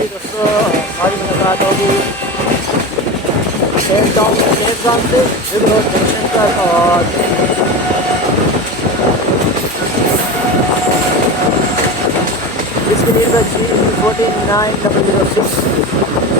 होगी दोस्तों, हमारी मुलाकात होगी सेम टाउन में तेजगाम से रोड जंक्शन पर। और इसकी नीड 49 006